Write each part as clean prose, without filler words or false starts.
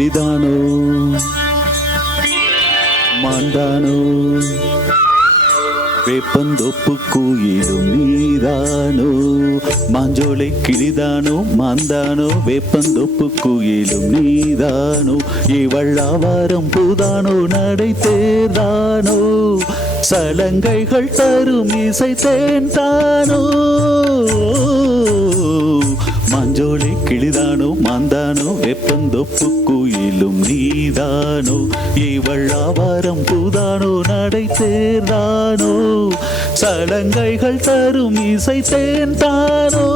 கிளிதானோ மாந்தானோ வேப்பந்தோப்பு குயிலும் நீதானோ மாஞ்சோலை கிளிதானோ மாந்தானோ வேப்பந்தோப்பு குயிலும் நீதானோ இவள்ளாவாரம் பூதானோ நடை தேர்தானோ சலங்கைகள் தரும் இசை தேன்தானோ மாஞ்சோலை கிளிதானோ மாந்தானோ வேப்பந்தோப்பு குயிலும் நீதானோ இவள்ளாவாரம் பூதானோ நடை தேர்தானோ சலங்கைகள் தரும் இசை தேன்தானோ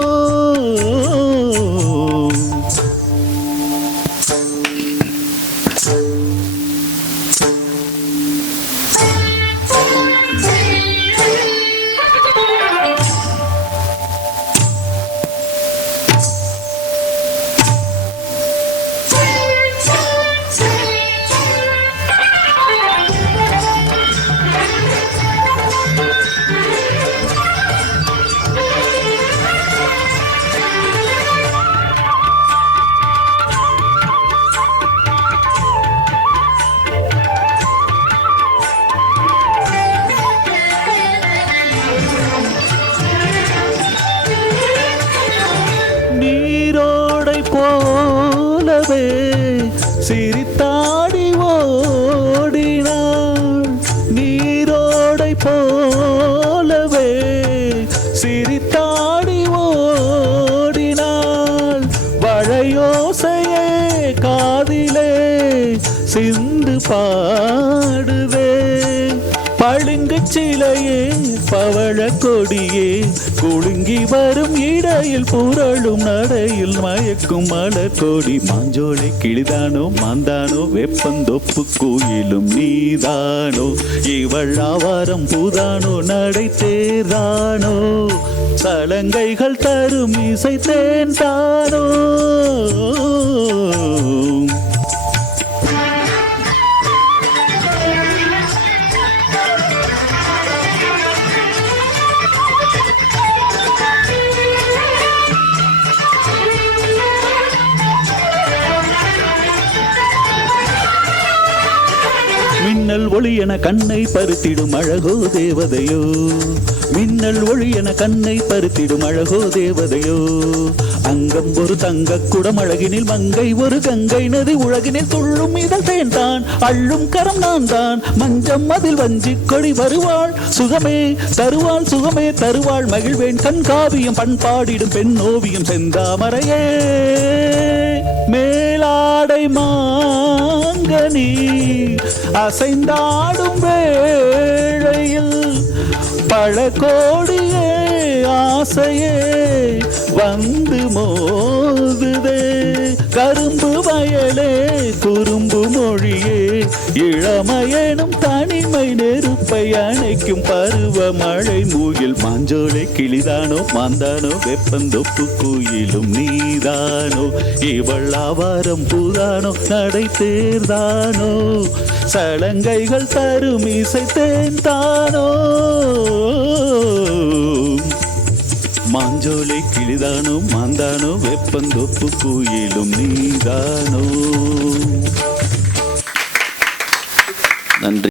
போலவே சிரித்தாடி ஓடினாள் நீரோடை போலவே சிரித்தாடி ஓடினாள் வளையோசையே காதிலே சிந்து பாடுவே பளிங்கு சிலையே பவழ கொடியே குலுங்கி வரும் இடையில் புரளும் நடையில் மயக்கும் மலர் கொடி மாஞ்சோலை கிளிதானோ மாந்தானோ வேப்பந்தோப்பு கோயிலும் நீதானோ இவள்ளாவாரம் பூதானோ நடை தேர்தானோ சலங்கைகள் தரும் இசை தேன்தானோ மின்னல் ஒளி என கண்ணை பருத்திடும் அழகோ தேவதையோ மின்னல் ஒளி என கண்ணை பருத்திடும் அழகோ தேவதையோ அங்கம் ஒரு தங்க குடம் அழகினில் மங்கை ஒரு கங்கை நதி உலகினில் துள்ளும் இதழ் தேன்தான் அள்ளும் கரம் நான் தான் மஞ்சம் அதில் வஞ்சி கொடி வருவாள் சுகமே தருவாள் சுகமே தருவாள் மகிழ்வேன் கண்காவியம் பண்பாடிடும் பெண் ஓவியம் செந்தாமரையே மேலாடை மாங்கனி அசைந்தாடும் வேளையில் பல கோடியே ஆசையே வந்து மோதுதே கரும்பு வயலே குறும்பு மொழியே இளமையனும் தனிமை நெருப்பை அணைக்கும் பருவ மழை மூயில் மாஞ்சோலை கிளிதானோ மாந்தானோ வெப்பந்தொப்பு குயிலும் நீதானோ இவள்ளாவாரம் பூதானோ நடை தேர்தானோ சலங்கைகள் தரும் இசை தேன்தானோ மாஞ்சோலை கிளிதானோ மாந்தானோ வெப்பந்தொப்பு குயிலும் நீதானோ. நன்றி.